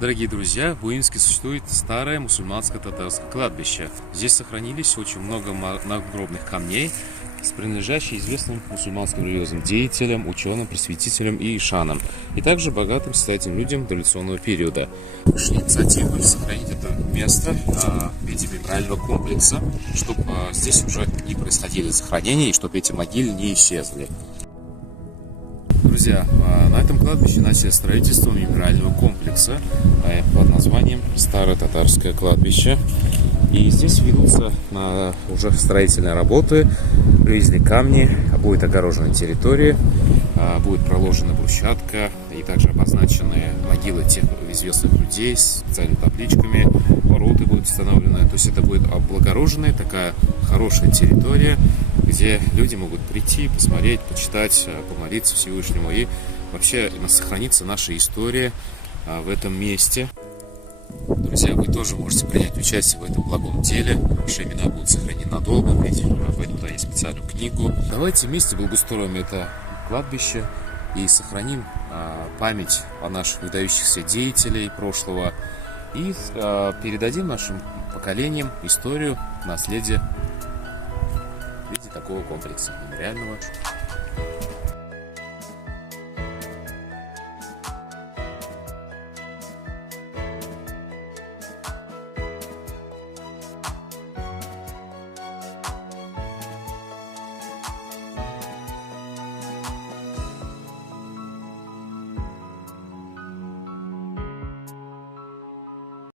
Дорогие друзья, в Уинске существует старое мусульманское татарское кладбище. Здесь сохранились очень много надгробных камней, принадлежащие известным мусульманским религиозным деятелям, ученым, просветителям и ишанам, и также богатым состоятельным людям дореволюционного периода. Пришли инициативы сохранить это место в виде мемориального комплекса, чтобы здесь уже не происходили захоронения и чтобы эти могилы не исчезли. Друзья, на этом кладбище начали строительство мемориального комплекса под названием Старое Татарское кладбище. И здесь ведутся уже строительные работы, привезли камни, будет огорожена территория, будет проложена брусчатка и также обозначены могилы тех известных людей с специальными табличками, ворота будут установлены. То есть это будет облагороженная такая хорошая территория, где люди могут прийти, посмотреть, почитать, помолиться Всевышнему. И вообще сохранится наша история в этом месте. Друзья, вы тоже можете принять участие в этом благом деле. Ваши имена будут сохранены надолго, ведь в этом есть специальную книгу. Давайте вместе благоустроим это кладбище и сохраним память о наших выдающихся деятелей прошлого и передадим нашим поколениям историю, наследие в виде такого комплекса мемориального.